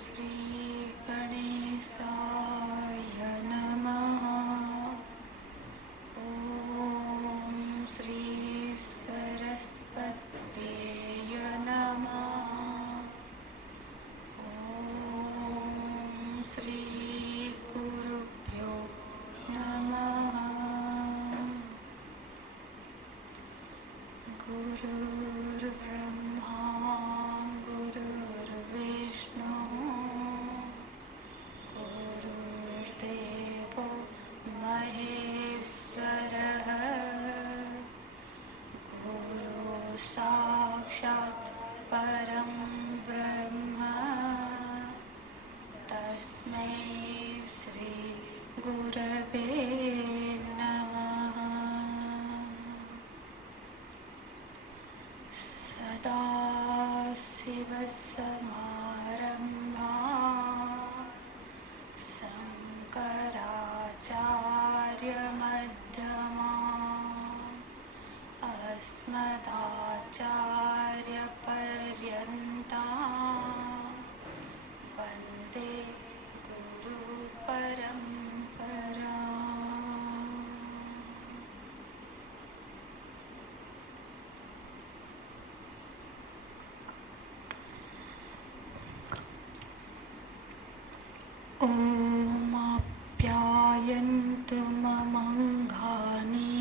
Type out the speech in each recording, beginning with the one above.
श्री गणेशाय नमः। ॐ श्री सरस्वत्यै नमः। ॐ श्री गुरुभ्यो नमः। गुरुर्ब्रह्मा गुरुर्विष्णु गुरुर्देवो महेश्वरः। गुरु साक्षात् परं ब्रह्म तस्मै श्री गुरवे नमः। सदाशिवसमारम्भाः शङ्कराचार्यमध्यमाः अस्मदाचार्यपर्यन्ताः वन्दे गुरुपरम्परा। ॐ आप्यायन्तु ममाङ्गानि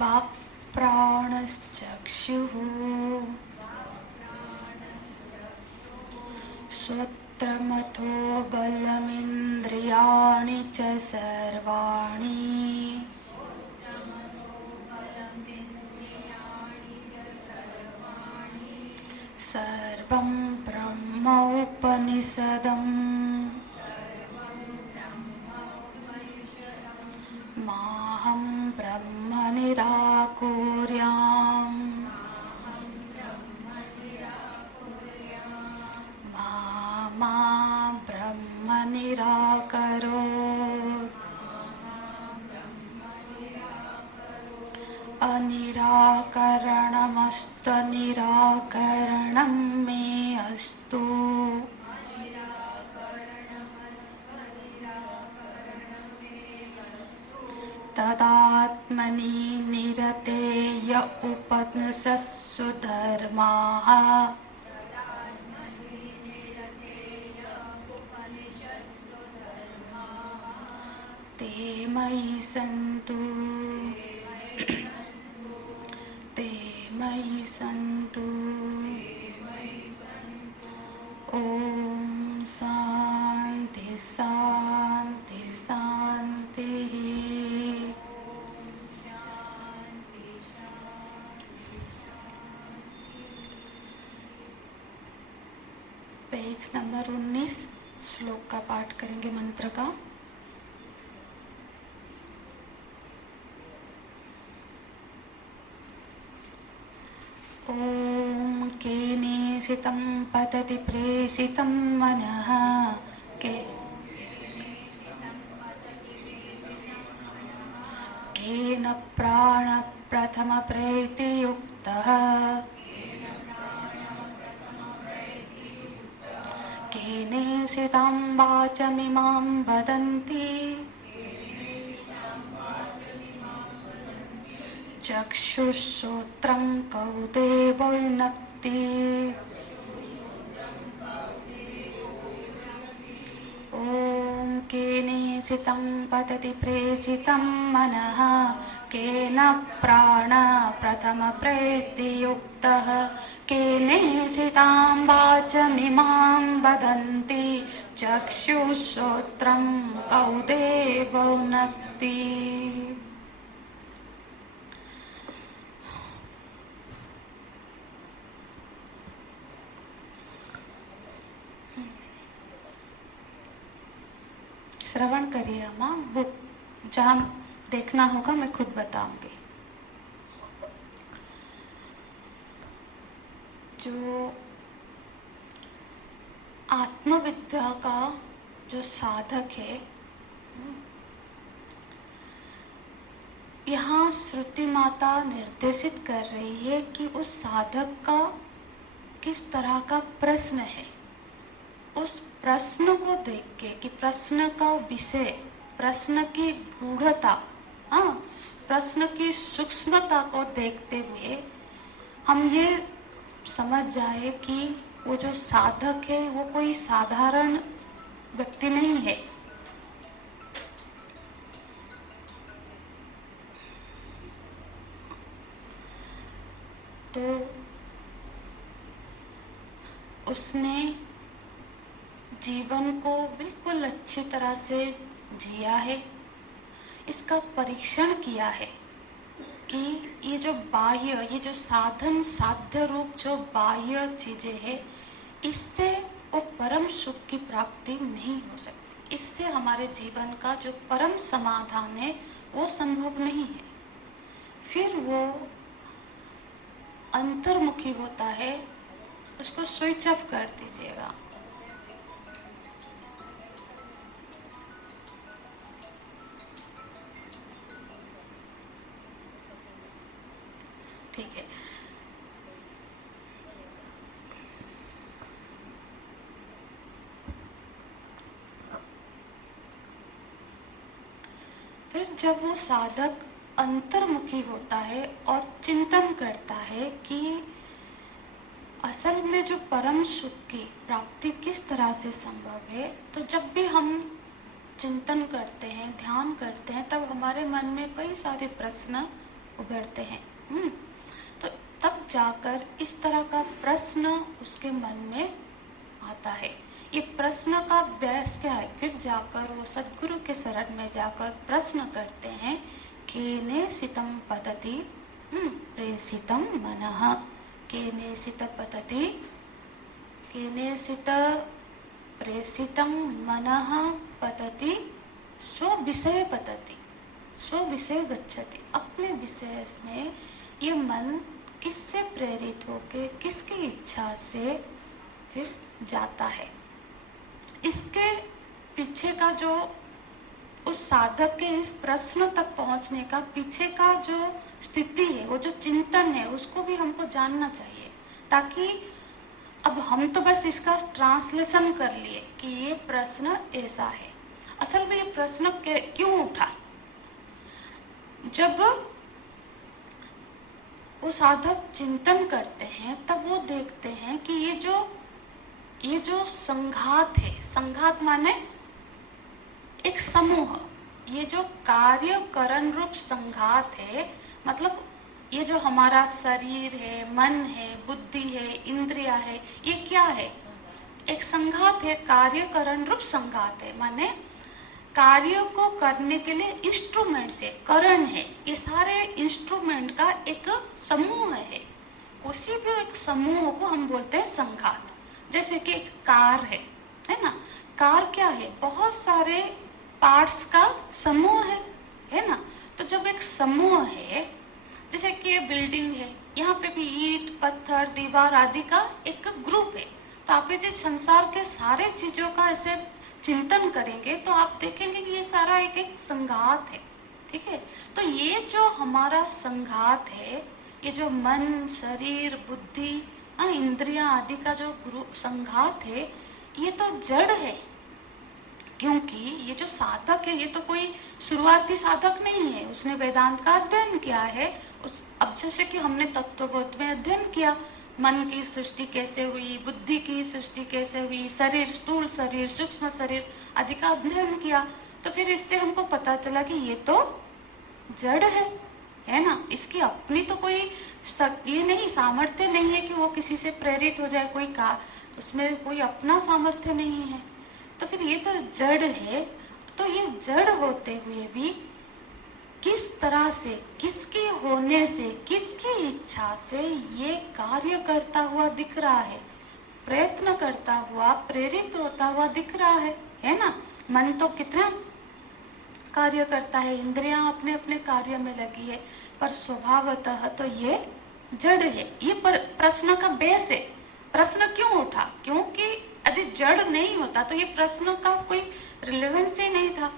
वाक्प्राणश्चक्षुः श्रोत्रमथो बलमिन्द्रियाणि च सर्वाणि सर्वं ब्रह्मोपनिषदम् माहं ब्रह्म निराकुर्याम् मा ब्रह्म निराकरोत्। अनिराकरणमस्त्वनिराकरणं मे अस्तु। तदात्मनि निरतेय उपनिषत्सु धर्माः ते मयि सन्तु। ते मयि सन्तु। ॐ शान्ति शान्ति शान्तिः। पेज नंबर 19 श्लोक का पाठ करेंगे मंत्र का। ॐ केनेषितं पतति प्रेषितं मनः केन प्राणप्रथमप्रेतियुक्तः केनेषितां वाचमिमां वदन्ति चक्षुश्रोत्रं कौदेवोर्नक्ति। ॐ केनेषितं पतति प्रेषितं मनः केन प्राण प्रथमप्रेतियुक्तः केनेषितां वाचमिमां वदन्ति चक्षुश्रोत्रं कौदेवोर्नक्ति। श्रवण करिए अम्मा। बुक जहाँ देखना होगा मैं खुद बताऊंगी। जो आत्मविद्या का जो साधक है यहाँ श्रुति माता निर्देशित कर रही है कि उस साधक का किस तरह का प्रश्न है, उस प्रश्न को देख के कि प्रश्न का विषय, प्रश्न की गूढ़ता, हाँ, प्रश्न की सूक्ष्मता को देखते हुए हम ये समझ जाए कि वो जो साधक है वो कोई साधारण व्यक्ति नहीं है। तो उसने जीवन को बिल्कुल अच्छी तरह से जिया है, इसका परीक्षण किया है कि ये जो बाह्य, ये जो साधन साध्य रूप जो बाह्य चीजें हैं, इससे वो परम सुख की प्राप्ति नहीं हो सकती, इससे हमारे जीवन का जो परम समाधान है वो संभव नहीं है। फिर वो अंतर्मुखी होता है, उसको स्विच ऑफ कर दीजिएगा। ठीक है, फिर जब वो साधक अंतर्मुखी होता है और चिंतन करता है कि असल में जो परम सुख की प्राप्ति किस तरह से संभव है, तो जब भी हम चिंतन करते हैं, ध्यान करते हैं, तब हमारे मन में कई सारे प्रश्न उभरते हैं। तो तब जाकर इस तरह का प्रश्न उसके मन में आता है। ये प्रश्न का अभ्यास क्या है? फिर जाकर वो सद्गुरु के शरण में जाकर प्रश्न करते हैं, केनेषितं पतति प्रेषितं मनः, केनेषितं पतति, केनेषित प्रेषितं मनः पतति, स्वविषये पतति, स्वविषये गच्छति। अपने विषय में ये मन किससे प्रेरित होके, किसकी इच्छा से फिर जाता है। इसके पीछे का जो उस साधक के इस प्रश्न तक पहुंचने का पीछे का जो स्थिति है, वो जो चिंतन है, उसको भी हमको जानना चाहिए, ताकि अब हम तो बस इसका ट्रांसलेशन कर लिए कि ये प्रश्न ऐसा है। असल में ये प्रश्न क्यों उठा? जब वो साधक चिंतन करते हैं तब वो देखते हैं कि ये जो संघात है, संघात माने एक समूह, ये जो कार्य करण रूप संघात है, मतलब ये जो हमारा शरीर है, मन है, बुद्धि है, इंद्रिया है, ये क्या है? एक संघात है, कार्य करण रूप संघात है, माने कार्य को करने के लिए इंस्ट्रूमेंट है, करण है, ये सारे इंस्ट्रूमेंट का एक समूह है। उसी भी एक समूह को हम बोलते हैं संघात। जैसे कि एक कार है ना? कार क्या है? बहुत सारे पार्ट्स का समूह है ना? तो जब एक समूह है, जैसे कि ये बिल्डिंग है, यहाँ पे भी ईंट, पत्थर, दीवार आदि का एक ग्रुप है। तो आप यदि संसार के सारे चीजों का ऐसे चिंतन करेंगे तो आप देखेंगे कि ये सारा एक एक संघात है। ठीक है, तो ये जो हमारा संघात है, ये जो मन, शरीर, बुद्धि, इंद्रियां आदि का जो संघात है, ये तो जड़ है। क्योंकि ये जो साधक है, ये तो कोई शुरुआती साधक नहीं है, उसने वेदांत का अध्ययन किया है। अब जैसे कि हमने तत्वबोध में अध्ययन किया, मन की सृष्टि कैसे हुई, बुद्धि की सृष्टि कैसे हुई, शरीर, स्थूल शरीर, सूक्ष्म शरीर आदि का अध्ययन किया, तो फिर इससे हमको पता चला कि ये तो जड़ है ना? इसकी अपनी तो कोई ये नहीं, सामर्थ्य नहीं है कि वो किसी से प्रेरित हो जाए, कोई का उसमें कोई अपना सामर्थ्य नहीं है। तो फिर ये तो जड़ है। तो ये जड़ होते हुए भी किस तरह से, किसके होने से, किसकी इच्छा से ये कार्य करता हुआ दिख रहा है, प्रयत्न करता हुआ, प्रेरित होता हुआ दिख रहा है ना? मन तो कितना कार्य करता है, इंद्रियां अपने अपने कार्य में लगी है, पर स्वभावतः तो ये जड़ है। ये प्रश्न का बेस है। प्रश्न क्यों उठा? क्योंकि यदि जड़ नहीं होता तो ये प्रश्न का कोई रिलेवेंस ही नहीं था।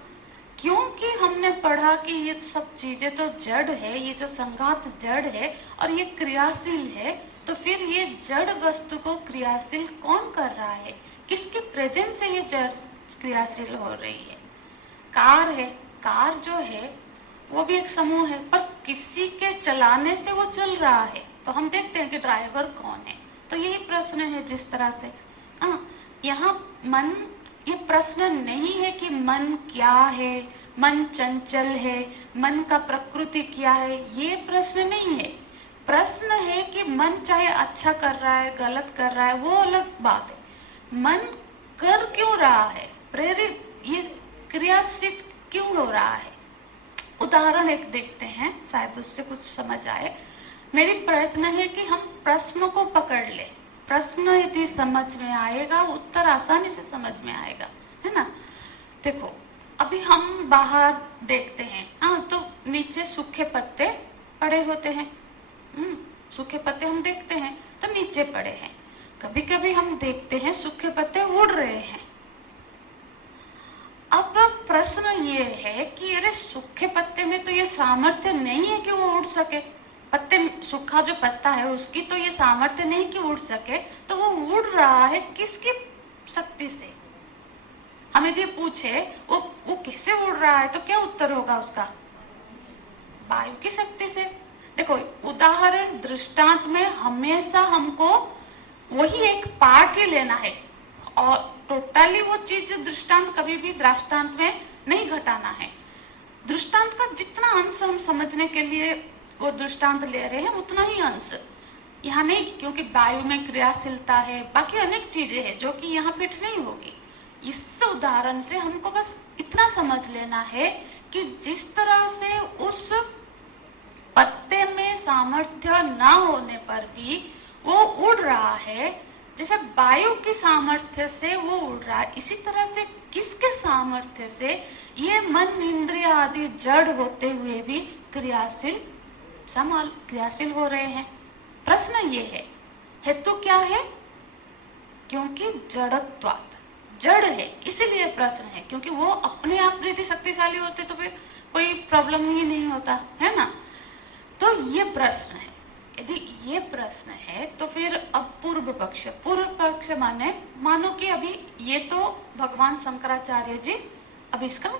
क्योंकि हमने पढ़ा कि ये सब चीजें तो जड़ है, ये जो संघात जड़ है और ये क्रियाशील है, तो फिर ये जड़ वस्तु को क्रियाशील कौन कर रहा है? किसके प्रेजेंस से ये जड़ क्रियाशील हो रही है? कार है, कार जो है वो भी एक समूह है, पर किसी के चलाने से वो चल रहा है, तो हम देखते हैं कि ड्राइवर कौन है। तो यही प्रश्न है जिस तरह से यहाँ मन, ये प्रश्न नहीं है कि मन क्या है, मन चंचल है, मन का प्रकृति क्या है, ये प्रश्न नहीं है। प्रश्न है कि मन चाहे अच्छा कर रहा है, गलत कर रहा है, वो अलग बात है। मन कर क्यों रहा है, प्रेरित, ये क्रियाशील क्यों हो रहा है? उदाहरण एक देखते हैं, शायद उससे कुछ समझ आए। मेरी प्रयत्न है कि हम प्रश्न को पकड़ ले। प्रश्न यदि समझ में आएगा, उत्तर आसानी से समझ में आएगा, है ना। देखो, अभी हम बाहर देखते हैं, तो नीचे सूखे पत्ते पड़े होते हैं। सूखे पत्ते हम देखते हैं तो नीचे पड़े हैं। कभी कभी हम देखते हैं सूखे पत्ते उड़ रहे हैं। अब प्रश्न ये है कि अरे सूखे पत्ते में तो ये सामर्थ्य नहीं है कि वो उड़ सके। पत्ते, सूखा जो पत्ता है उसकी तो ये सामर्थ्य नहीं कि उड़ सके, तो वो उड़ रहा है किसकी शक्ति से? हम यदि पूछे वो कैसे उड़ रहा है, तो क्या उत्तर होगा उसका? वायु की शक्ति से। देखो, उदाहरण दृष्टांत में हमेशा हमको वही एक पार्ट ही लेना है और टोटली वो चीज दृष्टांत कभी भी दृष्टांत में नहीं घटाना है। दृष्टांत का जितना अंश हम समझने के लिए वो दृष्टांत ले रहे हैं, उतना ही अंश यहाँ नहीं, क्योंकि वायु में क्रियाशीलता है, बाकी अनेक चीजें हैं जो कि यहाँ फिट नहीं होगी। इस उदाहरण से हमको बस इतना समझ लेना है कि जिस तरह से उस पत्ते में सामर्थ्य ना होने पर भी वो उड़ रहा है, जैसे वायु की सामर्थ्य से वो उड़ रहा है, इसी तरह से किसके सामर्थ्य से ये मन, इंद्रिय आदि जड़ होते हुए भी क्रियाशील हो रहे हैं? प्रश्न ये है। हेतु क्या है? क्योंकि जड़त्वात्, जड़ है इसीलिए प्रश्न है, क्योंकि वो अपने आप यदि शक्तिशाली होते तो फिर कोई प्रॉब्लम ही नहीं होता, है ना। तो ये प्रश्न है। यदि ये प्रश्न है तो फिर अब पूर्व पक्ष मानो कि अभी ये तो भगवान शंकराचार्य जी अब इसका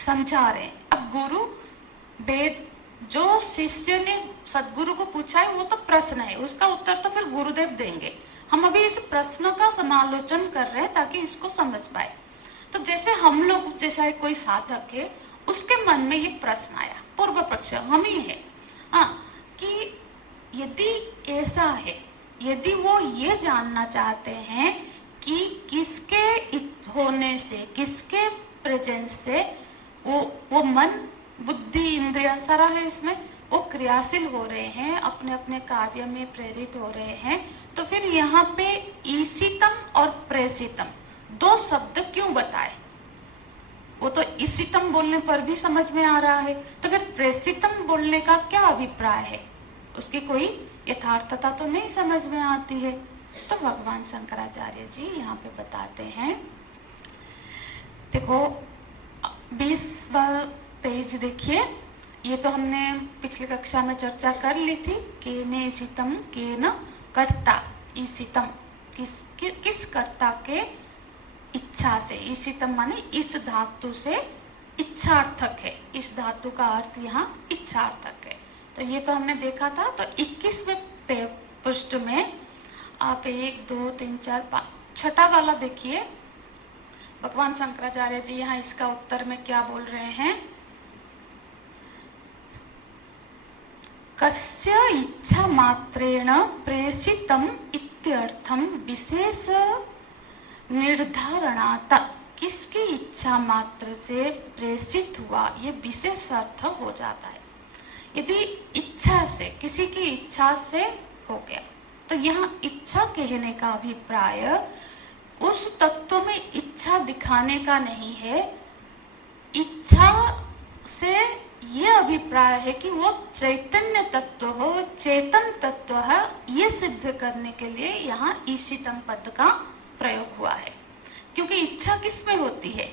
समझा रहे हैं। अब गुरु वेद, जो शिष्य ने सदगुरु को पूछा है वो तो प्रश्न है, उसका उत्तर तो फिर गुरुदेव देंगे। हम अभी इस प्रश्न का समालोचन कर रहे हैं ताकि इसको समझ पाए। तो जैसे हम लोग, जैसा कोई साधक है, उसके मन में ये प्रश्न आया, पूर्व पक्ष हम ही है, कि यदि ऐसा है, यदि वो ये जानना चाहते हैं कि किसके होने से, किसके प्रेजेंस से वो मन, बुद्धि, इंद्रिय सारा है इसमें, वो क्रियाशील हो रहे हैं, अपने अपने कार्य में प्रेरित हो रहे हैं, तो फिर यहाँ पे ईशितम और प्रेषितम दो शब्द क्यों बताए? वो तो ईशितम बोलने पर भी समझ में आ रहा है, तो फिर प्रेषितम बोलने का क्या अभिप्राय है? उसकी कोई यथार्थता तो नहीं समझ में आती है। तो भगवान शंकराचार्य जी यहाँ पे बताते हैं, देखो 20वां पेज देखिए। ये तो हमने पिछली कक्षा में चर्चा कर ली थी। केने ईशितम, केन कर्ता, ईशितम किस कर्ता के इच्छा से। ईशितम माने इस धातु से इच्छार्थक है, इस धातु का अर्थ यहाँ इच्छार्थक है। तो ये तो हमने देखा था। तो 21वें पृष्ठ में आप 1 2 3 4 5 छठा वाला देखिए। भगवान शंकराचार्य जी यहाँ इसका उत्तर में क्या बोल रहे हैं? कस्य इच्छा मात्रेण प्रेषितम इत्यर्थम विशेष निर्धारणात्, किसकी इच्छा मात्र से प्रेषित हुआ, ये विशेष अर्थ हो जाता है। यदि इच्छा से, किसी की इच्छा से हो गया, तो यहाँ इच्छा कहने का अभिप्राय उस तत्व में इच्छा दिखाने का नहीं है। इच्छा से ये अभिप्राय है कि वो चैतन्य तत्व हो, चेतन तत्व है, ये सिद्ध करने के लिए यहाँ ईशितम पद का प्रयोग हुआ है। क्योंकि इच्छा किस में होती है?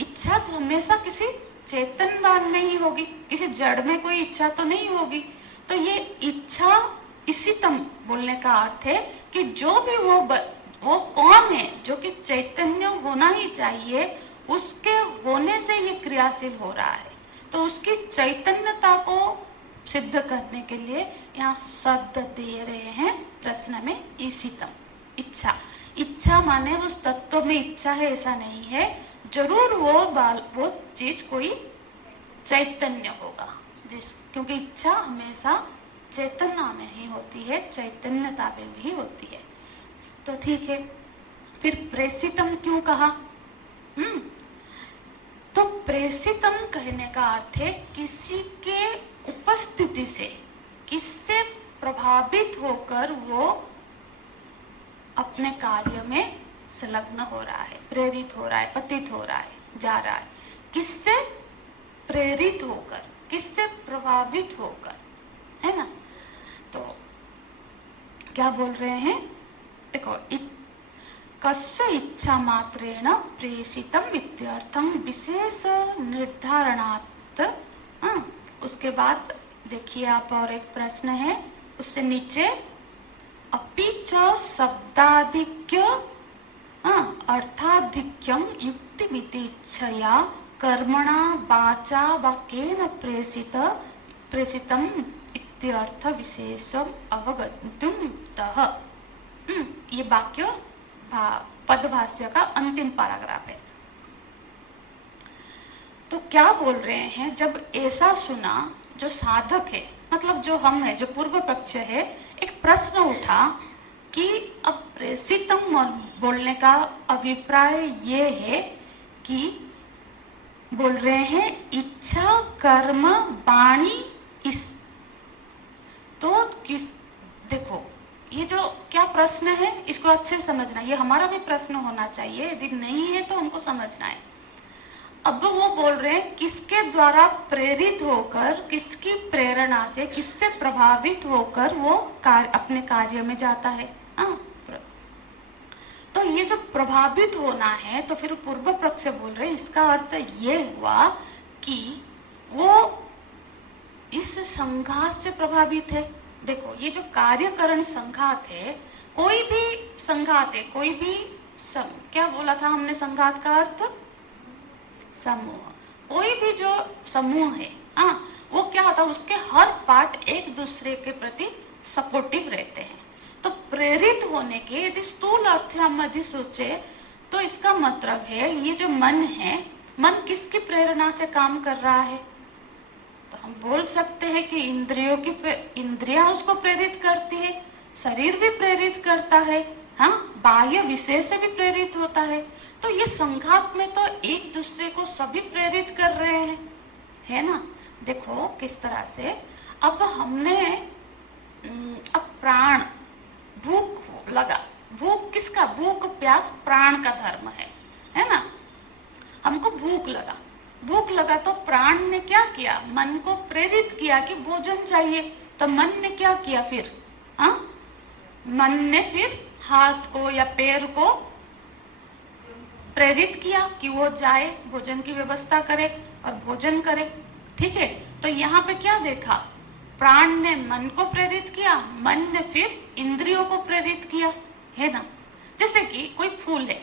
इच्छा तो हमेशा किसी चेतनवान में ही होगी, किसी जड़ में कोई इच्छा तो नहीं होगी। तो ये इच्छा इसीतम बोलने का अर्थ है कि जो भी वो कौन है जो कि चैतन्य होना ही चाहिए, उसके होने से ये क्रियाशील हो रहा है। तो उसकी चैतन्यता को सिद्ध करने के लिए यहाँ शब्द दे रहे हैं प्रश्न में, इसीतम, इच्छा। इच्छा माने उस तत्व में इच्छा है ऐसा नहीं है, जरूर वो चीज कोई चैतन्य होगा, क्योंकि इच्छा हमेशा चैतन्य में ही होती है, चैतन्यता में भी होती है। तो ठीक है, फिर प्रेषितम क्यों कहा? तो प्रेषितम कहने का अर्थ है किसी के उपस्थिति से, किससे प्रभावित होकर वो अपने कार्य में संलग्न हो रहा है, प्रेरित हो रहा है, पतित हो रहा है, जा रहा है। किससे प्रेरित होकर, किससे प्रभावित होकर, है ना। तो क्या बोल रहे हैं, देखो, कस्य इच्छा मात्रेण प्रेषितम इत्यर्थम विशेष निर्धारणात्। उसके बाद देखिए आप, और एक प्रश्न है उससे नीचे, अपि च शब्दाधिक्य अर्थाधिक्यम युक्तिमिति इच्छया कर्मणा वाचा वाक्येन प्रेषितम इत्यर्थ विशेषम अवगन्तुं युक्तः। ये वाक्य पदभाष्य का अंतिम पैराग्राफ है। तो क्या बोल रहे हैं, जब ऐसा सुना, जो साधक है, मतलब जो हम है, जो पूर्व पक्ष है, एक प्रश्न उठा कि अब प्रेषितम बोलने का अभिप्राय ये है कि बोल रहे हैं इच्छा कर्म वाणी इस, तो किस, देखो ये जो क्या प्रश्न है इसको अच्छे से समझना, ये हमारा भी प्रश्न होना चाहिए, यदि नहीं है तो हमको समझना है। अब वो बोल रहे हैं किसके द्वारा प्रेरित होकर, किसकी प्रेरणा से, किससे प्रभावित होकर वो अपने कार्य में जाता है। तो ये जो प्रभावित होना है, तो फिर पूर्व पक्ष बोल रहे हैं इसका अर्थ ये हुआ कि वो इस संघात से प्रभावित है। देखो ये जो कार्यकरण संघात है, कोई भी संघात है, कोई भी क्या बोला था हमने, संघात का अर्थ समूह, कोई भी जो समूह है, वो क्या होता है, उसके हर पार्ट एक दूसरे के प्रति सपोर्टिव रहते हैं। तो प्रेरित होने के यदि स्थूल अर्थ हम यदि सोचे तो इसका मतलब है ये जो मन है, मन किसकी प्रेरणा से काम कर रहा है। तो हम बोल सकते हैं कि इंद्रियां उसको प्रेरित करती है, शरीर भी प्रेरित करता है, बाह्य विषय से भी प्रेरित होता है। तो ये संघात में तो एक दूसरे को सभी प्रेरित कर रहे हैं, है ना। देखो किस तरह से, अब हमने अब प्राण, भूख लगा, भूख किसका, भूख प्यास प्राण का धर्म है ना। हमको भूख लगा तो प्राण ने क्या किया, मन को प्रेरित किया कि भोजन चाहिए। तो मन ने क्या किया फिर, मन ने फिर हाथ को या पैर को प्रेरित किया कि वो जाए, भोजन की व्यवस्था करे और भोजन करे। ठीक है, तो यहाँ पे क्या देखा, प्राण ने मन को प्रेरित किया, मन ने फिर इंद्रियों को प्रेरित किया, है ना। जैसे कि कोई फूल है,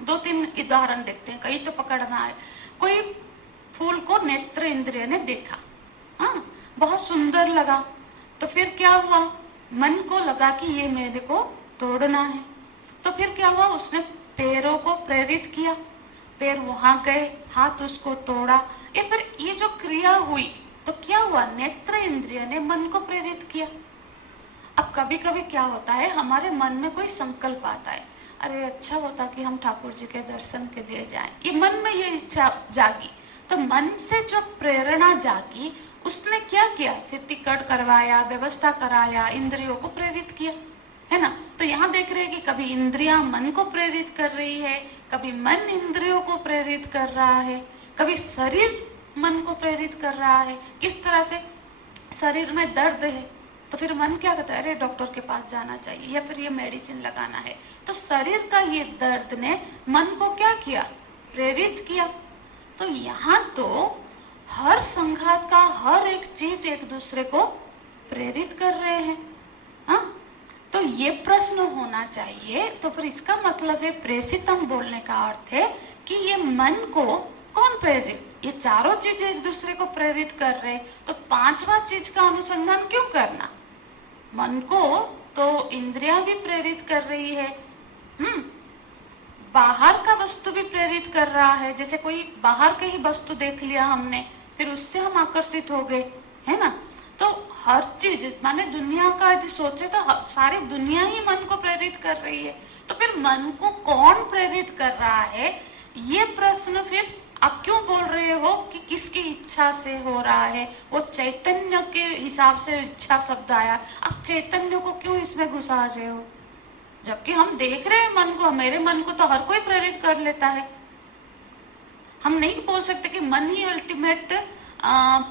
2-3 उदाहरण देखते हैं, कई तो पकड़ में आए। कोई फूल को नेत्र इंद्रिय ने देखा, बहुत सुंदर लगा, तो फिर क्या हुआ, मन को लगा कि ये मेरे को तोड़ना है। तो फिर क्या हुआ, उसने पैरों को प्रेरित किया, पैर वहां गए, हाथ उसको तोड़ा, ये फिर ये जो क्रिया हुई, तो क्या हुआ, नेत्र इंद्रिय ने मन को प्रेरित किया। अब कभी कभी क्या होता है, हमारे मन में कोई संकल्प आता है, अरे अच्छा होता कि हम ठाकुर जी के दर्शन के लिए जाएं, ये मन में ये इच्छा जागी। तो मन से जो प्रेरणा जागी, उसने क्या किया, फिर टिकट करवाया, व्यवस्था कराया, इंद्रियों को प्रेरित किया, है ना। तो यहाँ देख रहे हैं कि कभी इंद्रियां मन को प्रेरित कर रही है, कभी मन इंद्रियों को प्रेरित कर रहा है, कभी शरीर मन को प्रेरित कर रहा है। किस तरह से, शरीर में दर्द है तो फिर मन क्या कहता है, अरे डॉक्टर के पास जाना चाहिए या फिर ये मेडिसिन लगाना है। तो शरीर का ये दर्द ने मन को क्या किया, प्रेरित किया। तो यहाँ तो हर संघात का हर एक चीज एक दूसरे को प्रेरित कर रहे हैं। हाँ, तो ये प्रश्न होना चाहिए। तो फिर इसका मतलब है प्रेषितम बोलने का अर्थ है कि ये मन को कौन प्रेरित, ये चारों चीजें एक दूसरे को प्रेरित कर रहे, तो पांचवा चीज का अनुसंधान क्यों करना? मन को तो इंद्रियां भी प्रेरित कर रही है, बाहर का वस्तु भी प्रेरित कर रहा है। जैसे कोई बाहर के ही वस्तु देख लिया हमने, फिर उससे हम आकर्षित हो गए, है ना। तो हर चीज माने दुनिया का यदि सोचे तो सारी दुनिया ही मन को प्रेरित कर रही है। तो फिर मन को कौन प्रेरित कर रहा है, ये प्रश्न फिर आप क्यों बोल रहे हो कि किसकी इच्छा से हो रहा है? वो चैतन्य के हिसाब से इच्छा शब्द आया, आप चैतन्य को क्यों इसमें घुसा रहे हो? जबकि हम देख रहे हैं मन को, मेरे मन को तो हर कोई प्रेरित कर लेता है। हम नहीं बोल सकते कि मन ही अल्टीमेट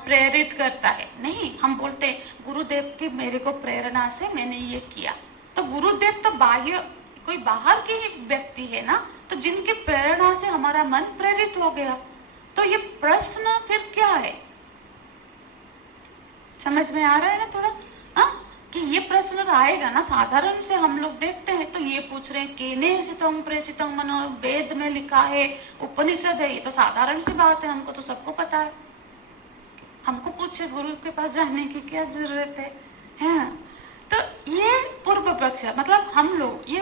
प्रेरित करता है, नहीं। हम बोलते गुरुदेव की मेरे को प्रेरणा से मैंने ये किया, तो गुरुदेव तो बाह्य कोई बाहर की ही व्यक्ति है ना, तो जिनकी प्रेरणा से हमारा मन प्रेरित हो गया। तो ये प्रश्न फिर क्या है, समझ में आ रहा है ना थोड़ा? कि ये प्रश्न तो आएगा ना, साधारण से हम लोग देखते हैं तो ये पूछ रहे हैं केने सितम प्रेषितम मनो, वेद में लिखा है, उपनिषद है, ये तो साधारण सी बात है, हमको तो सबको पता है। हमको पूछे गुरु के पास जाने की क्या जरूरत है? तो ये पूर्व पक्ष, मतलब हम लोग ये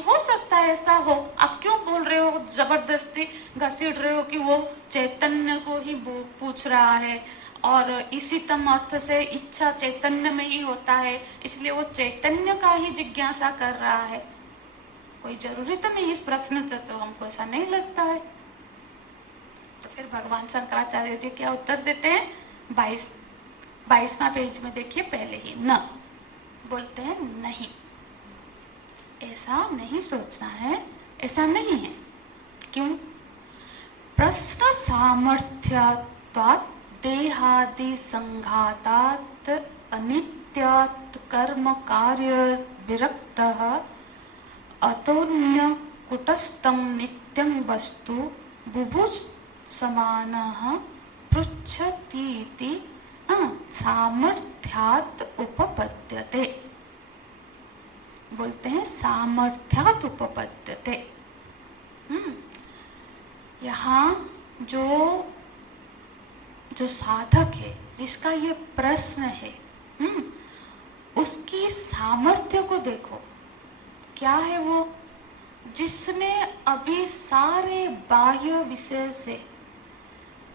हो सकता है ऐसा हो। आप क्यों बोल रहे हो, जबरदस्ती घसीट रहे हो कि वो चैतन्य को ही पूछ रहा है, और इसी तम अर्थ से इच्छा चैतन्य में ही होता है, इसलिए वो चैतन्य का ही जिज्ञासा कर रहा है। कोई जरूरी तो नहीं इस प्रश्न से, तो हमको ऐसा नहीं लगता है। तो फिर भगवान शंकराचार्य जी क्या उत्तर देते हैं? 22वां पेज में देखिए, पहले ही न बोलते हैं, नहीं, ऐसा नहीं सोचना है, ऐसा नहीं है। क्यों? प्रश्न सामर्थ्यात् देहादि संघातात् अनित्यात् कर्म कार्य विरक्तः अतोन्य कुटस्थं नित्यं वस्तु बुभुत्समानः पृच्छतीति सामर्थ्यात् उपपद्यते। बोलते हैं सामर्थ्यात् उपपद्यते। यहाँ जो साधक है, जिसका ये प्रश्न है, उसकी सामर्थ्य को देखो। क्या है वो? जिसने अभी सारे बाह्य विषय से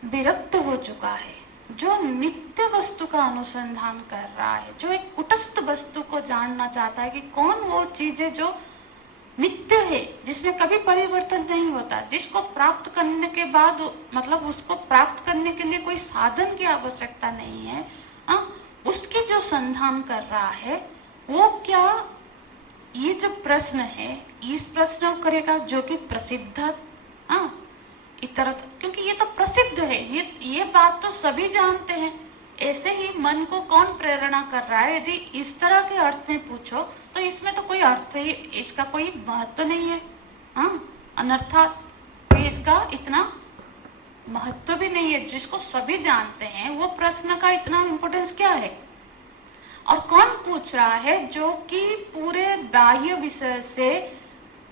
विरक्त हो चुका है, जो नित्य वस्तु का अनुसंधान कर रहा है, जो एक कुटस्थ वस्तु को जानना चाहता है कि कौन वो चीज है जो नित्य है, जिसमें कभी परिवर्तन नहीं होता, जिसको प्राप्त करने के बाद मतलब उसको प्राप्त करने के लिए कोई साधन की आवश्यकता नहीं है, उसकी जो संधान कर रहा है, वो क्या ये जो प्रश्न है, इस प्रश्न करेगा जो कि प्रसिद्ध इतर, क्योंकि ये तो प्रसिद्ध है, ये बात तो सभी जानते हैं। ऐसे ही मन को कौन प्रेरणा कर रहा है, यदि इस तरह के अर्थ में पूछो तो इसमें तो कोई अर्थ ही, इसका कोई महत्व नहीं है। अनर्थात कोई इसका इतना महत्व भी नहीं है, जिसको सभी जानते हैं, वो प्रश्न का इतना इम्पोर्टेंस क्या है? और कौन पूछ रहा है? जो कि पूरे बाह्य विषय से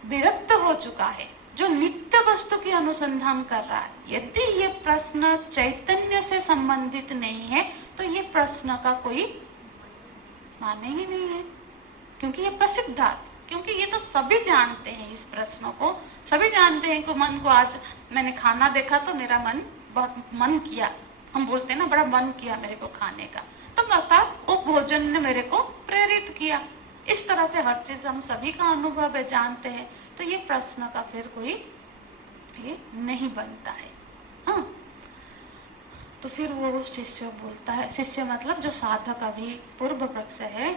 विरक्त हो चुका है, जो नित्य वस्तु की अनुसंधान कर रहा है। यदि ये प्रश्न चैतन्य से संबंधित नहीं है तो ये प्रश्न का कोई माने ही नहीं है, क्योंकि ये प्रसिद्धार्थ, क्योंकि ये तो सभी जानते हैं इस प्रश्न को। सभी जानते हैं कि मन को, आज मैंने खाना देखा तो मेरा मन बहुत मन किया, हम बोलते हैं ना, बड़ा मन किया मेरे को खाने का, तो अर्थात वो भोजन ने मेरे को प्रेरित किया। इस तरह से हर चीज हम सभी का अनुभव है, जानते हैं। तो ये प्रश्न का फिर कोई ये नहीं बनता है। तो फिर वो शिष्य बोलता है, शिष्य मतलब जो साधक अभी पूर्व पक्ष है,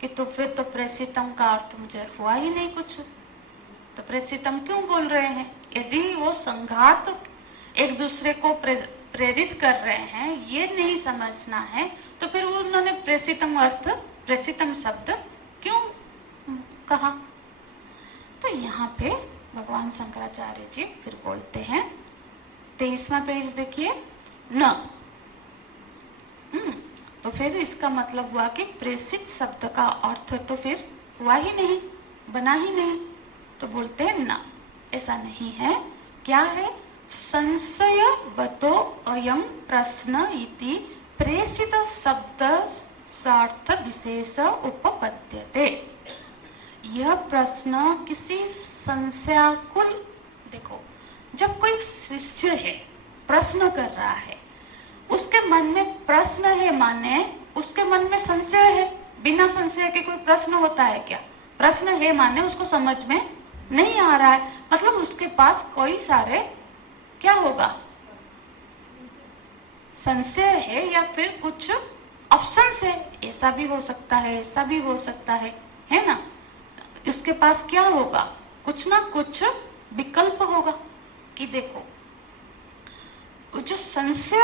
कि तो फिर तो प्रेषितम का अर्थ मुझे हुआ ही नहीं कुछ, तो प्रेषितम क्यों बोल रहे हैं? यदि वो संघात एक दूसरे को प्रेरित कर रहे हैं, ये नहीं समझना है, तो फिर वो उन्होंने प्रेषितम अर्थ, प्रेषितम शब्द क्यों कहा? तो यहाँ पे भगवान शंकराचार्य जी फिर बोलते हैं, 23वां पेज देखिए, न। तो फिर इसका मतलब हुआ कि प्रेषित शब्द का अर्थ तो फिर हुआ ही नहीं, बना ही नहीं। तो बोलते हैं न, ऐसा नहीं है। क्या है? संशयवतो अयम प्रश्न इति प्रेषित शब्द सार्थ विशेष उपपद्यते। यह प्रश्न किसी संशयाकुल, देखो जब कोई शिष्य है प्रश्न कर रहा है, उसके मन में प्रश्न है, माने उसके मन में संशय है। बिना संशय के कोई प्रश्न होता है क्या? प्रश्न है माने उसको समझ में नहीं आ रहा है, मतलब उसके पास कोई सारे क्या होगा, संशय है या फिर कुछ ऑप्शंस है। ऐसा भी हो सकता है, ऐसा भी हो सकता है ना। उसके पास क्या होगा, कुछ ना कुछ विकल्प होगा कि देखो जो संशय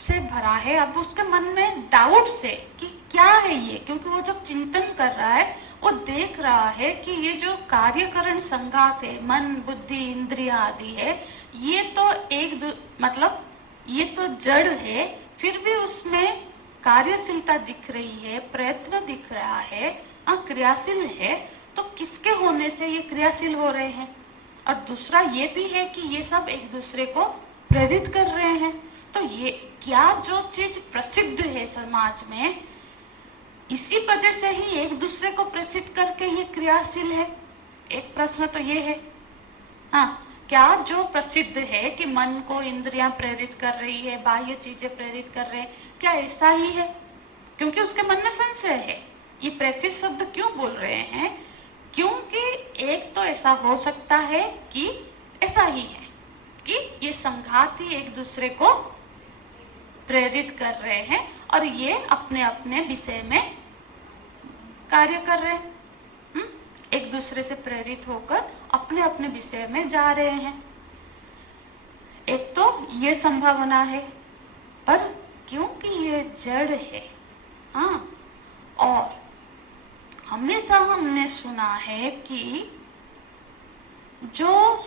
से भरा है, अब उसके मन में डाउट से कि क्या है ये, क्योंकि वो जब चिंतन कर रहा है वो देख रहा है कि ये जो कार्यकरण संघात है, मन बुद्धि इंद्रिया आदि है, ये तो मतलब ये तो जड़ है, फिर भी उसमें कार्यशीलता दिख रही है, प्रयत्न दिख रहा है, क्रियाशील है। तो किसके होने से ये क्रियाशील हो रहे हैं? और दूसरा ये भी है कि ये सब एक दूसरे को प्रेरित कर रहे हैं। तो ये क्या जो चीज प्रसिद्ध है समाज में, इसी वजह से ही एक दूसरे को प्रसिद्ध करके ये क्रियाशील है। एक प्रश्न तो ये है, हाँ, क्या जो प्रसिद्ध है कि मन को इंद्रियां प्रेरित कर रही है, बाह्य चीजें प्रेरित कर रहे हैं, क्या ऐसा ही है? क्योंकि उसके मन में संशय है। ये प्रेषित शब्द क्यों बोल रहे हैं? क्योंकि एक तो ऐसा हो सकता है कि ऐसा ही है कि ये संघात ही एक दूसरे को प्रेरित कर रहे हैं और ये अपने अपने विषय में कार्य कर रहे हैं। एक दूसरे से प्रेरित होकर अपने अपने विषय में जा रहे हैं। एक तो ये संभावना है, पर क्योंकि ये जड़ है, हाँ, और हमेशा हमने सुना है कि जो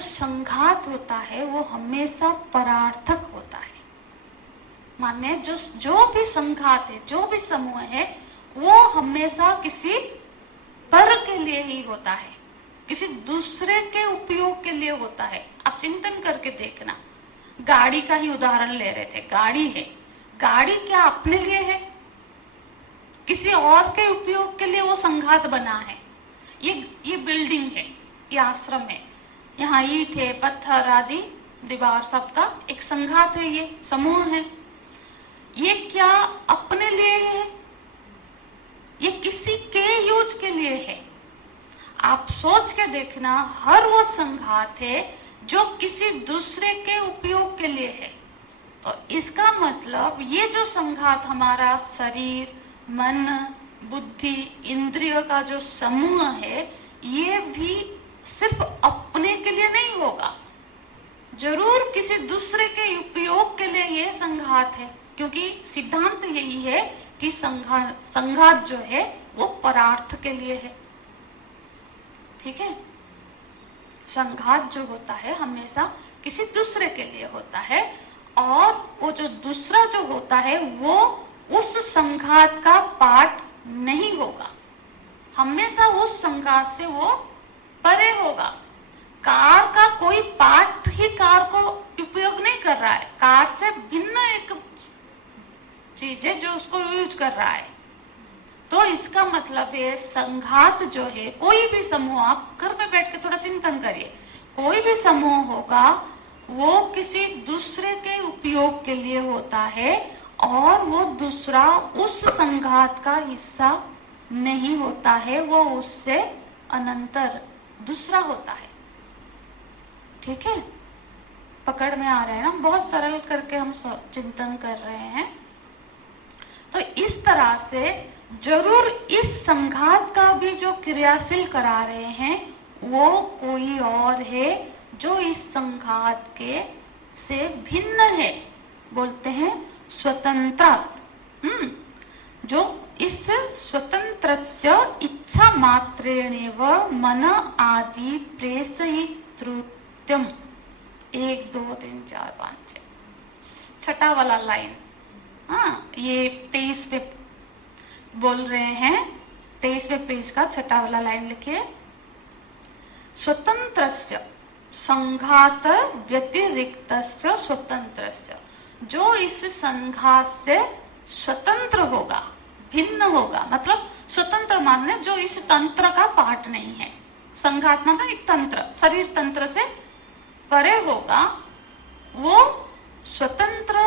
संघात होता है वो हमेशा परार्थक होता है। माने जो भी संघात है, जो भी समूह है, वो हमेशा किसी पर के लिए ही होता है, किसी दूसरे के उपयोग के लिए होता है। आप चिंतन करके देखना, गाड़ी का ही उदाहरण ले रहे थे। गाड़ी है, गाड़ी क्या अपने लिए है? किसी और के उपयोग के लिए वो संघात बना है। ये बिल्डिंग है, ये आश्रम है, यहाँ ईंट है, पत्थर आदि दीवार, सबका एक संघात है, ये समूह है। ये क्या अपने लिए है? ये किसी के यूज के लिए है। आप सोच के देखना, हर वो संघात है जो किसी दूसरे के उपयोग के लिए है। तो इसका मतलब ये जो संघात हमारा शरीर, मन, बुद्धि, इंद्रिय का जो समूह है, ये भी सिर्फ अपने के लिए नहीं होगा, जरूर किसी दूसरे के उपयोग के लिए ये संघात है। क्योंकि सिद्धांत यही है कि संघात जो है वो परार्थ के लिए है। ठीक है, संघात जो होता है हमेशा किसी दूसरे के लिए होता है, और वो जो दूसरा जो होता है वो उस संघात का पार्ट नहीं होगा, हमेशा उस संघात से वो परे होगा। कार का कोई पार्ट ही कार को उपयोग नहीं कर रहा है, कार से भिन्न एक चीज है जो उसको यूज कर रहा है। तो इसका मतलब है संघात जो है, कोई भी समूह, आप घर में बैठ के थोड़ा चिंतन करिए, कोई भी समूह होगा वो किसी दूसरे के उपयोग के लिए होता है, और वो दूसरा उस संघात का हिस्सा नहीं होता है, वो उससे अनंतर दूसरा होता है। ठीक है, पकड़ में आ रहा है ना? बहुत सरल करके हम चिंतन कर रहे हैं। तो इस तरह से जरूर इस संघात का भी जो क्रियाशील करा रहे हैं वो कोई और है जो इस संघात के से भिन्न है। बोलते हैं स्वतंत्र, जो इस स्वतंत्रस्य इच्छा मात्रेणेव मन आदि प्रेषयितृत्यम, 1 2 3 4 5 6 छठा वाला लाइन, हाँ ये 23 पे बोल रहे हैं, 23वें पेज का छठा वाला लाइन लिखिए। स्वतंत्रस्य संघात व्यतिरिक्तस्य स्वतंत्रस्य, जो इस संघात से स्वतंत्र होगा, भिन्न होगा, मतलब स्वतंत्र मानने जो इस तंत्र का पार्ट नहीं है। संघात मतलब एक तंत्र, शरीर तंत्र से परे होगा, वो स्वतंत्र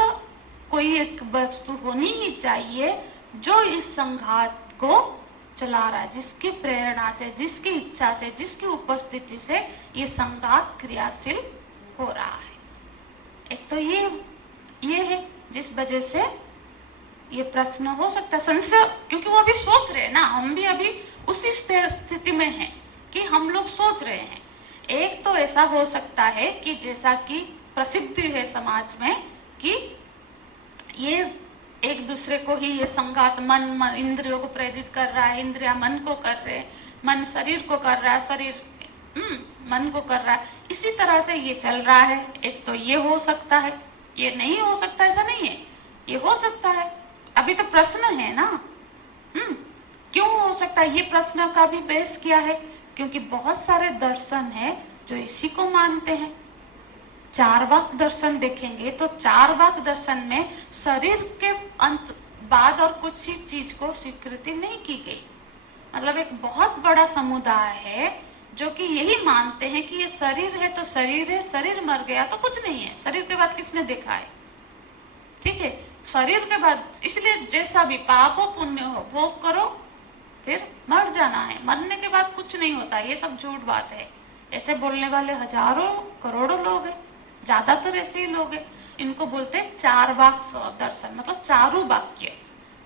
कोई एक वस्तु होनी ही चाहिए जो इस संघात को चला रहा है, जिसकी प्रेरणा से, जिसकी इच्छा से, जिसकी उपस्थिति से ये संघात क्रियाशील हो रहा है। एक तो ये है जिस वजह से ये प्रश्न हो सकता है, संशय, क्योंकि वो अभी सोच रहे हैं ना, हम भी अभी उसी स्थिति में हैं कि हम लोग सोच रहे हैं। एक तो ऐसा हो सकता है कि जैसा कि प्रसिद्धि है समाज में कि ये एक दूसरे को ही ये संघात, मन इंद्रियों को प्रेरित कर रहा है, इंद्रिया मन को कर रहे हैं, मन शरीर को कर रहा है, शरीर मन को कर रहा है, इसी तरह से ये चल रहा है। एक तो ये हो सकता है, ये नहीं हो सकता ऐसा नहीं है, ये हो सकता है। अभी तो प्रश्न है ना, क्यों हो सकता है, ये प्रश्न का भी बेस किया है क्योंकि बहुत सारे दर्शन है जो इसी को मानते हैं। चार्वाक दर्शन देखेंगे तो चार्वाक दर्शन में शरीर के अंत बाद और कुछ ही चीज को स्वीकृति नहीं की गई। मतलब एक बहुत बड़ा समुदाय है जो कि यही मानते हैं कि ये शरीर है तो शरीर है, शरीर मर गया तो कुछ नहीं है, शरीर के बाद किसने देखा है, ठीक है, शरीर के बाद, इसलिए जैसा भी पाप हो पुण्य हो भोग करो फिर मर जाना है, मरने के बाद कुछ नहीं होता। ये सब झूठ बात है, ऐसे बोलने वाले हजारों करोड़ों लोग हैं, ज्यादातर ऐसे ही लोग हैं। इनको बोलते हैं चार्वाक दर्शन, मतलब चारू वाक्य,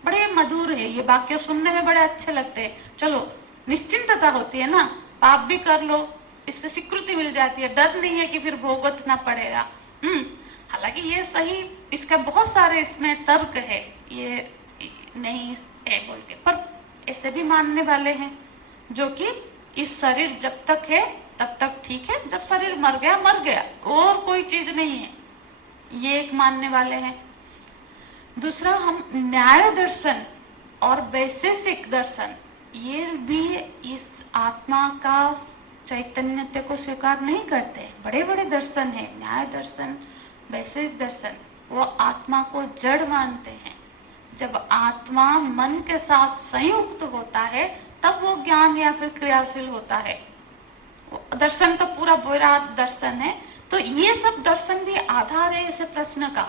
बड़े मधुर है ये वाक्य, सुनने में बड़े अच्छे लगते हैं। चलो निश्चिंतता होती है ना, पाप भी कर लो, इससे स्वीकृति मिल जाती है, डर नहीं है कि फिर भोगतना पड़ेगा। हालांकि ये सही, इसका बहुत सारे इसमें तर्क है, ये नहीं है बोल के, पर ऐसे भी मानने वाले हैं जो कि इस शरीर जब तक है तब तक ठीक है, जब शरीर मर गया मर गया, और कोई चीज नहीं है, ये एक मानने वाले हैं। दूसरा, हम न्याय दर्शन और वैशेषिक दर्शन, ये भी इस आत्मा का चैतन्यता को स्वीकार नहीं करते। बड़े बड़े दर्शन है, न्याय दर्शन, वैशेषिक दर्शन, वो आत्मा को जड़ मानते हैं। जब आत्मा मन के साथ संयुक्त होता है तब वो ज्ञान या फिर क्रियाशील होता है। दर्शन तो पूरा बुरा दर्शन है, तो ये सब दर्शन भी आधार है इसे प्रश्न का,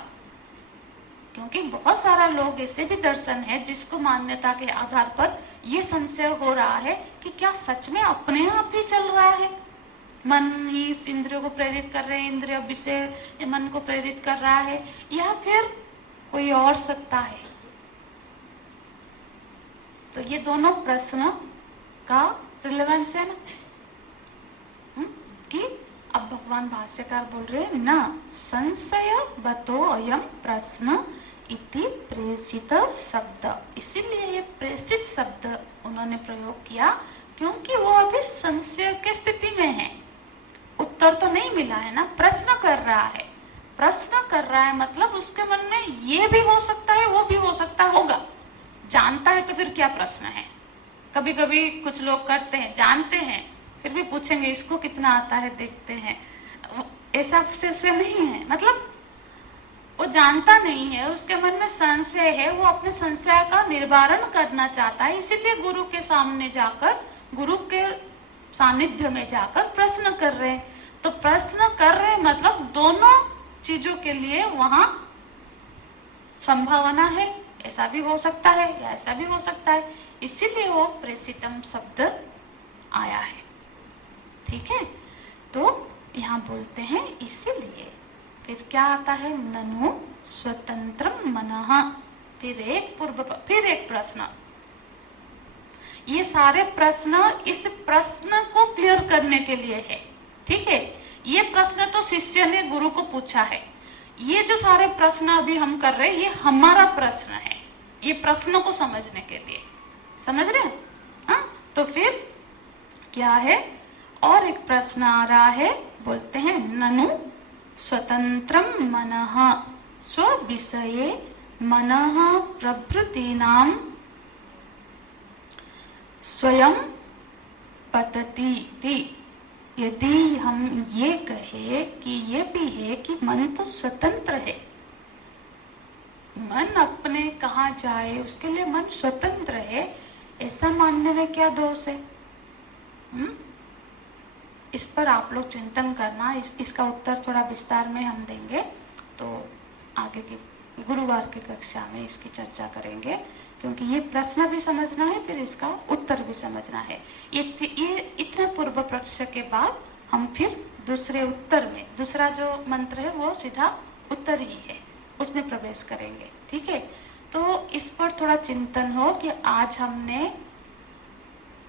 क्योंकि बहुत सारा लोग ऐसे भी दर्शन है जिसको मान्यता के आधार पर ये संशय हो रहा है कि क्या सच में अपने आप ही चल रहा है, मन ही इंद्रियों को प्रेरित कर रहे हैं, इंद्रिय विषय मन को प्रेरित कर रहा है, या फिर कोई और सत्ता है। तो ये दोनों प्रश्न का रिलेवेंस है ना, कि अब भगवान भाष्यकार बोल रहे हैं न संशय बतो अयम प्रश्न इति प्रेषित शब्द, इसीलिए ये प्रेषित शब्द उन्होंने प्रयोग किया क्योंकि वो अभी संशय की स्थिति में है, उत्तर तो नहीं मिला है ना, प्रश्न कर रहा है। प्रश्न कर रहा है मतलब उसके मन में ये भी हो सकता है, वो भी हो सकता होगा, जानता है तो फिर क्या प्रश्न है। कभी कभी कुछ लोग करते हैं, जानते हैं फिर भी पूछेंगे इसको कितना आता है देखते हैं, ऐसा से नहीं है, मतलब वो जानता नहीं है, उसके मन में संशय है, वो अपने संशय का निवारण करना चाहता है, इसीलिए गुरु के सामने जाकर, गुरु के सानिध्य में जाकर प्रश्न कर रहे हैं। तो प्रश्न कर रहे हैं मतलब दोनों चीजों के लिए वहां संभावना है, ऐसा भी हो सकता है या ऐसा भी हो सकता है, इसीलिए वो प्रेषितम शब्द आया है। ठीक है, तो यहाँ बोलते हैं इसीलिए। फिर क्या आता है, ननु स्वतंत्रम मनः, फिर एक प्रश्न। ये सारे प्रश्न इस प्रश्न को क्लियर करने के लिए है, ठीक है। ये प्रश्न तो शिष्य ने गुरु को पूछा है, ये जो सारे प्रश्न अभी हम कर रहे हैं ये हमारा प्रश्न है, ये प्रश्नों को समझने के लिए, समझ रहे हैं? हाँ, तो फिर क्या है, और एक प्रश्न आ रहा है, बोलते हैं ननु स्वतंत्रं मनः स्वविषये मनः प्रवृत्तीनां स्वयं पतति इति। यदि हम ये कहे कि ये भी है कि मन तो स्वतंत्र है, मन अपने कहाँ जाए उसके लिए मन स्वतंत्र है, ऐसा मानने में क्या दोष है? इस पर आप लोग चिंतन करना। इसका उत्तर थोड़ा विस्तार में हम देंगे, तो आगे के गुरुवार की कक्षा में इसकी चर्चा करेंगे, क्योंकि ये प्रश्न भी समझना है, फिर इसका उत्तर भी समझना है। ये इतने पूर्व पक्ष के बाद हम फिर दूसरे उत्तर में, दूसरा जो मंत्र है वो सीधा उत्तर ही है, उसमें प्रवेश करेंगे। ठीक है, तो इस पर थोड़ा चिंतन हो कि आज हमने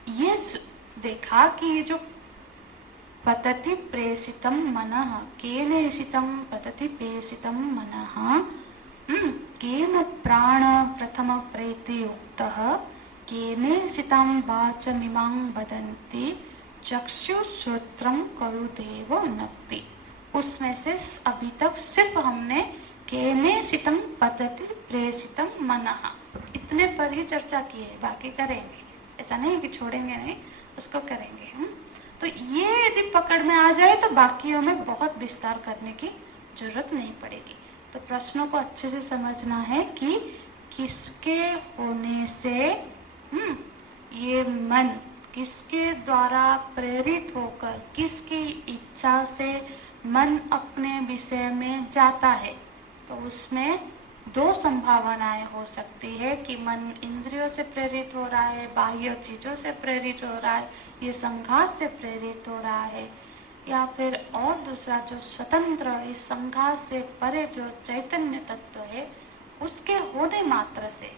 ये देखा कि ये जो पतति प्रेषितम मनः, केनेषितम पतति प्रेषितम मनः, केन प्राण प्रथम प्रेते उक्तः, केनेषितां वाचमिमां वदन्ति चक्षुश्रोत्रं करुदेव नक्ति। उसमें से अभी तक सिर्फ हमने केनेषितं पतति प्रेषितं मनः इतने पर ही चर्चा की है, बाकी करेंगे। ऐसा नहीं कि छोड़ेंगे नहीं, उसको करेंगे। तो ये यदि पकड़ में आ जाए तो बाकियों में बहुत विस्तार करने की जरूरत नहीं पड़ेगी। तो प्रश्नों को अच्छे से समझना है कि किसके होने से ये मन किसके द्वारा प्रेरित होकर, किसकी इच्छा से मन अपने विषय में जाता है। तो उसमें दो संभावनाएं हो सकती है कि मन इंद्रियों से प्रेरित हो रहा है, बाह्य चीजों से प्रेरित हो रहा है, ये संघात से प्रेरित हो रहा है, या फिर और दूसरा जो स्वतंत्र इस संघात से परे जो चैतन्य तत्व है उसके होने मात्र से,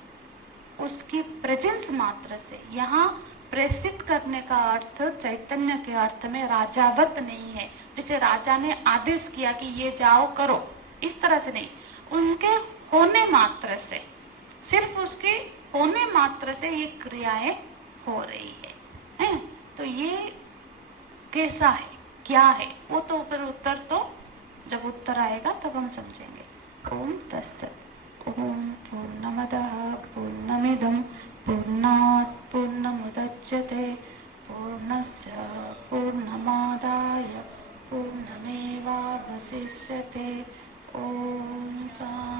उसकी प्रेजेंस मात्र से। यहाँ प्रेषित करने का अर्थ चैतन्य के अर्थ में राजावत नहीं है, जैसे राजा ने आदेश किया कि ये जाओ करो, इस तरह से नहीं। उनके होने मात्र से, सिर्फ उसके होने मात्र से ये क्रियाएं हो रही है। तो ये कैसा है, क्या है, वो तो फिर उत्तर तो जब उत्तर आएगा तब हम समझेंगे। ओम तत्सत्। ओम पूर्णमदः पूर्णमिदं पूर्णात् पूर्णमुदच्यते पूर्णस्य पूर्णमादाय पूर्णमेवावशिष्यते। ओम शांति।